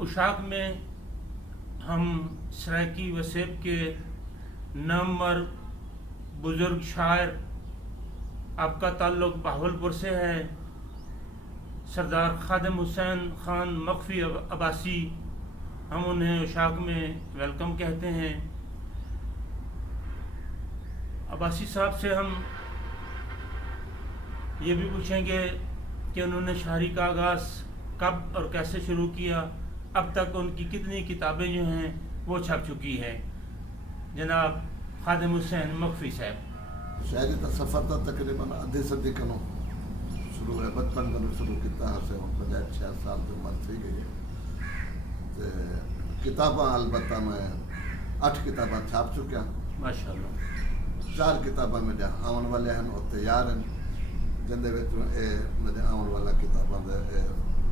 उशाक में हम सराइकी वसेब के नामवर बुज़ुर्ग शायर, आपका ताल्लुक़ बहावलपुर से है, सरदार खादिम हुसैन ख़ान मख्फी अब्बासी, हम उन्हें उशाक में वेलकम कहते हैं। अब्बासी साहब से हम ये भी पूछेंगे कि उन्होंने शायरी का आगाज़ कब और कैसे शुरू किया, अब तक उनकी कितनी किताबें जो हैं वो छप चुकी हैं। जनाब खादिम हुसैन मख्फी साहब। शायरी का सफ़र तो तकरीबन आधी सदी कनो शुरू है, बचपन कनो शुरू किया से हम 50-60 साल की उम्र थी गई है। किताबा अलबत्ता मैं 8 किताबा छाप चुकिया माशाअल्लाह। 4 किताबा मेरे आवन वाले हैं और तैयार हैं, जिंदे विच मेरे आवन वाला किताबा दे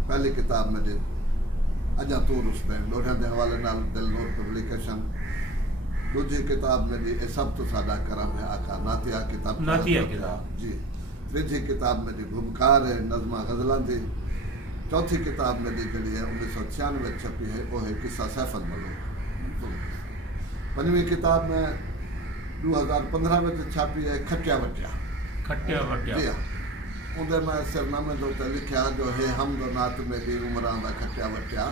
पहली किताब मेरी अजा तू रुस्तैन लोढ़ियां दे हवाले नाल दिलनूर पब्लिकेशन। दूजी किताब मेरी ए सब तो साडा करम है आका नातिया किताब जी। तीजी किताब मेरी घुमकार है नज़मा गज़लां दी। चौथी किताब मेरी जड़ी है 1996 छपी है वो है किस्सा सैफल मलूक। पंजवीं किताब में 2015 में छापी है खटिया वटिया जी हाँ। उधर मैं सिरनामे दो लिखा जो है हम दो नात मेरी उमरां दा खटिया वटिया,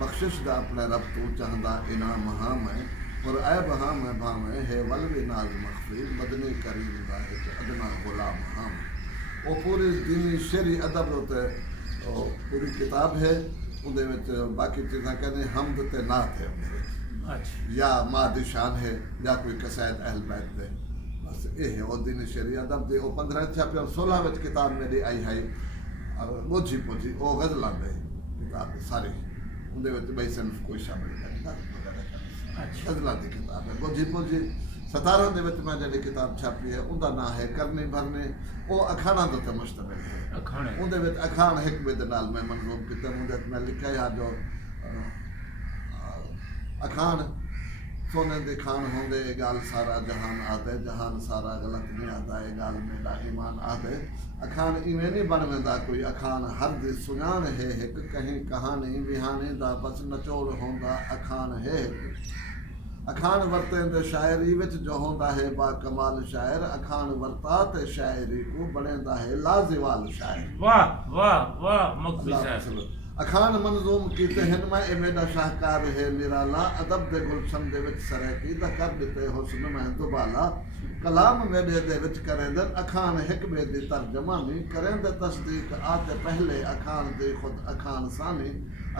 बख्शिश दा अपने रब तू चाहदा इनाम हाम है और ऐब हाम है भाम है वलवी नाज मख्फी मदनी करीम दा एक अदना गुलाम हाम। वो पूरी दीनी शेरी अदब होते पूरी किताब है, उहदे विच बाकी चीज़ां कहने हमद ते नात है या मादी शान है या कोई कसायद अहल बैत दे, बस ये है। और दीनी शेरी अदब दे वो 15 छापे और 16 विच किताब मेरी आई है गोझी पोझी वो गज़लां दे किताब सारी, उहदे विच बई सिर्फ कोई शामिल नहीं गज़लां दी किताब है गोझी पोझी। 17 दे विच मैं जिहड़ी किताब छापी है उहदा नाम है करनी भरनी, वो अखाणा दे उत्ते मुश्तमिल है। उहदे विच अखाण हिकमे दे नाल मैं मंजूम कीते, उहदे मैं लिखिया है जो अखाण सोने दी खान होंदे गाल सारा जहान आदे, जहान सारा गलत नहीं आता है गाल मेरा ईमान आदे। अखान इवें नहीं बन वेंदा कोई अखान हर दी सुञाण है हिक, कहीं कहानी विहानी दा बस नचोड़ होंदा अखान है हिक। अखान वरते दे शायरी विच जो होंदा है बा कमाल शायर, अखान वरता ते शायरी को बनेंदा है लाजवाल शायर। वाह वाह वाह मख्फी साहब। अखान मंजूम कीते हिन में ए मेरा शाहकार है निराला, अदब दे गुलशन दे विच सरैकी दा कर दिते हुस्न में दुबाला। कलाम मेरे दे विच करेंदे अखान हिकमे दी तर्जमानी, करेंदे तस्दीक आते पहले अखान दे खुद अखान सानी।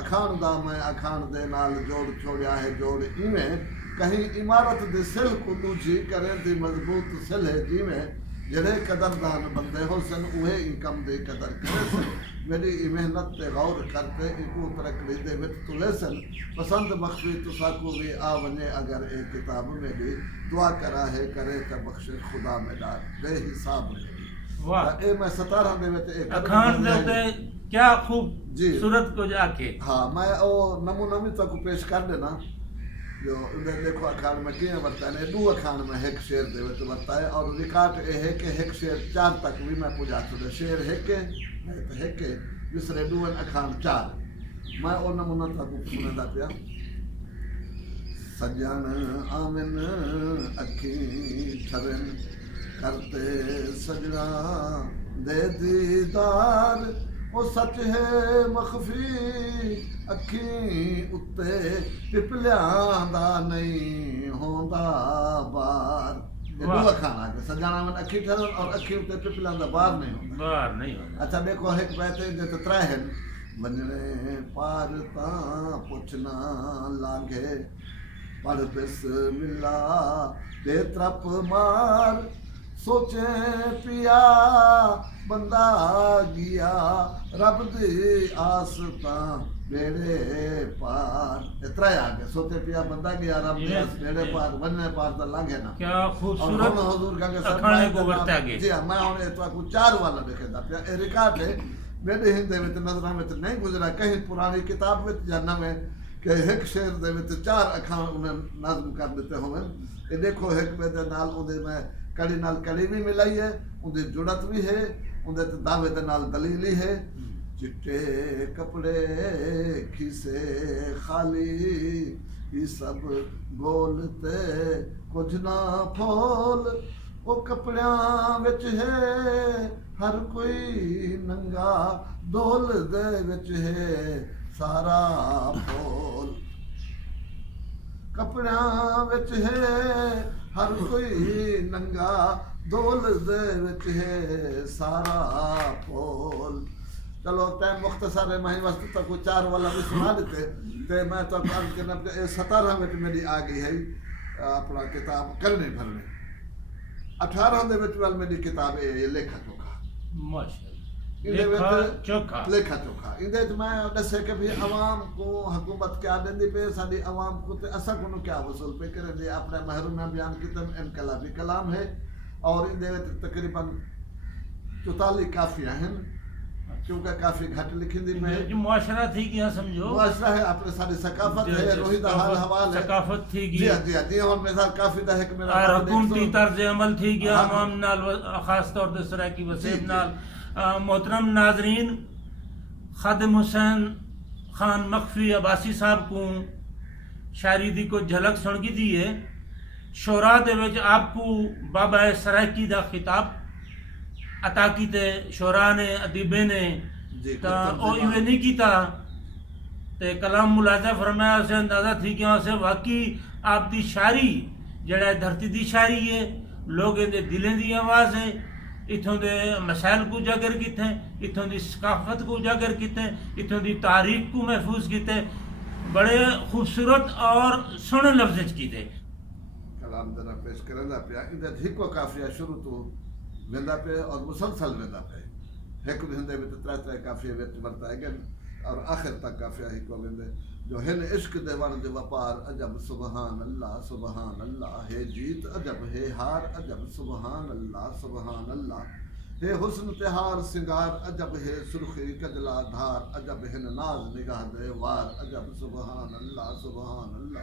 अखान दा मैं अखान दे नाल जोड़ छोड़िया है जोड़ इवें, कहीं इमारत दे सिल को दूजी करें दी मजबूत सिल है जीवें। जड़े कदरदान बंदे हो सन उहे इनकम दे कदर करे सन, मेरी मेहनत ते गौर करते इको तरकड़ी दे विच तुले सन। पसंद मख्फी तुसाकू भी आ वने अगर एक किताब मेरी, दुआ करा है करे त बख्शिश खुदा मेरा बेहिसाब मेरी। वाह ए मैं 17 दे विच एक अखान दे उत्ते क्या खूब जी सूरत को जाके। हाँ मैं ओ नमूना भी तक पेश कर देना जो देखो अखान में किए वरता है। 2 अखान में एक शेर दे विच वरता है और रिकॉर्ड ये है कि एक शेर 4 तक भी मैं पुजा छुड़े। शेर है के दूसरे 2 अखान 4 मैं और नमूना तक सुनदा पिया। सजन आमिन अखी ठरन करते सजना दे दीदार, वो सच है मख्फी अखी उत्ते पिपलियां दा नहीं होंदा बार। ये 2 अखान आ गए सजाना में अखी ठहरन और अखी उत्ते पिपलियां दा बार नहीं होंदा बार नहीं होता। अच्छा देखो एक बैत है जो 3 हैं। वंजने पार ता पुछना लागे पढ़ बिस्मिल्ला दे त्रप मार, सोचे पिया बंदा गया रब दी आसता बेड़े पार। इतना आ गया सोचे पिया बंदा गया रब दी आस बेड़े पार, वन्ने पार दा लांघे ना। क्या खूबसूरत हुजूर का अखाने को वरता गए। जी हां मैं हुन इतना को 4 वाला लिखदा पिया। ए रिकॉर्ड है मेरे हिंदे विच नजरां विच नहीं गुजरा कहीं पुरानी किताब विच या नवे कि एक शेर दे विच 4 अखान उन्हें नाज़म कर दिते होवन। ये देखो एक में दे नाल उदे में कड़ी नाल कड़ी भी मिलाई है, उनकी जुड़त भी है, उनके दावे के नाल दलीली है। چٹے کپڑے کھیسے خالی یہ سب بولتے کچھ نہ پھول وہ کپڑیاں وچ ہے ہر کوئی ننگا دول دے وچ ہے سارا پھول کپڑیاں وچ ہے ہر کوئی ننگا دول دے وچ ہے سارا پھول چلو ٹائم مختصر ہے میں واسطے تو کوئی 4 والا بھی سنا دیتے تے میں تو عرض کرنا کہ 17 وچ میری آ گئی ہے اپنا کتاب کرنے بھرنے 18 دے وچ وال میری کتاب ہے یہ لیکھا چوکھا لیکھا چوکھا اندے وچ میں دسے کہ بھی عوام کو حکومت کیا دیندی پے ساری عوام کو تے اساں کو کیا وصول پہ کرن دے اپنے محروم بیان کیتن انقلابی کلام ہے اور اندے وچ تقریباً 44 کافیہ ہیں کیونکہ کافی گھٹ لکھی دی میں جو معاشرہ تھی گیا سمجھو معاشرہ ہے اپنے ساری ثقافت ہے روحی دا حال حوال ہے ثقافت تھی گیا جی اور مثال کافی دا ہے کہ میرا اور حکومتی طرز عمل تھی گیا عوام نال خاص طور تے سرائکی وسیب نال محترم ناظرین خادم حسین خان مخفی عباسی صاحب کو شاعری دی کو جھلک سن کی دی ہے شعراء دے وچ آپ کو بابا سرائکی دا خطاب عطا کیتے شعراء نے ادیبے نے تا او ایویں نہیں کیتا تے کلام ملاحظہ فرمایا اسے اندازہ تھی کہ اسے واقعی آپ دی شاعری جڑا دھرتی دی شاعری ہے لوگوں دے دلیں دی آواز ہے اتھوں دے مسائل کو اجاگر کیتے اتھوں دی ثقافت کو اجاگر کیتے اتھوں دی تاریخ کو محفوظ کیتے بڑے خوبصورت اور سونے لفظ کیتے کلام ذرا پیش کرندا پیا اندے ہکو کافیہ شروع تو ویندا پہ اور مسلسل ویندا پہ ایک ہندے وچ 3 کافیہ وچ ورتا ہے اور آخر تک کافیہ ہکو ویندے جو ہن عشق دے ورد وپار عجب سبحان اللہ ہے جیت عجب ہے ہار عجب سبحان اللہ ہے حسن تہار سنگار عجب ہے سرخی کجلا دھار عجب ہن ناز نگاہ دے وار عجب سبحان اللہ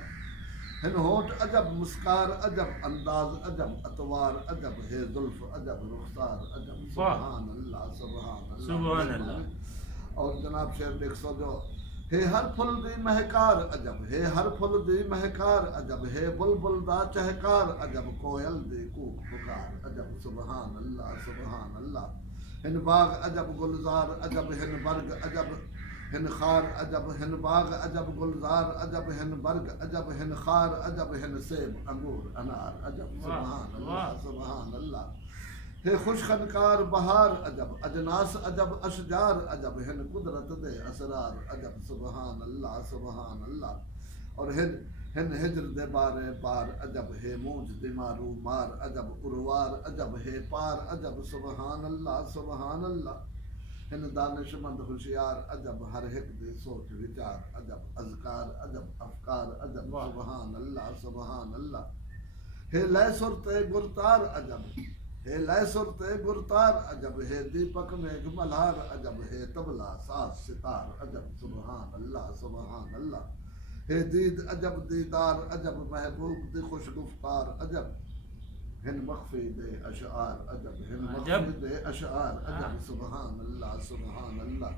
ہن ہوٹ عجب مسکار عجب انداز عجب اتوار عجب ہے زلف عجب رخسار عجب سبحان اللہ اور جناب شعر دیکھ سو جو ہے ہر پھل دی مہکار عجب ہے ہر پھل دی مہکار عجب ہے بلبل دا چہکار عجب کوئل دی کوک پکار عجب سبحان اللہ ہن باغ عجب گلزار عجب ہن برگ عجب ہن خار عجب ہن باغ عجب گلزار عجب ہن برگ عجب ہن خار عجب ہن سیب انگور انار عجب سبحان اللہ ہے خوش خنکار بہار عجب اجناس عجب اشجار عجب ہن قدرت دے اسرار عجب سبحان اللہ اور ہن ہجر دے بارے پار عجب ہے مونج دمارو مار عجب اروار عجب ہے پار عجب سبحان اللہ ہن دانش مند ہوشیار عجب ہر ایک دے سوچ وچار عجب اذکار عجب افکار عجب سبحان اللہ ہے لے سرتے گرتار عجب ہے لے سرتے گرتار عجب ہے دیپک میں ملہار عجب ہے طبلہ ساز ستار عجب سبحان اللہ ہے دید عجب دیدار عجب محبوب دی خوش گفتار عجب ہن مخفی دے اشعار عجب ہن مخفی دے اشعار عجب سبحان اللہ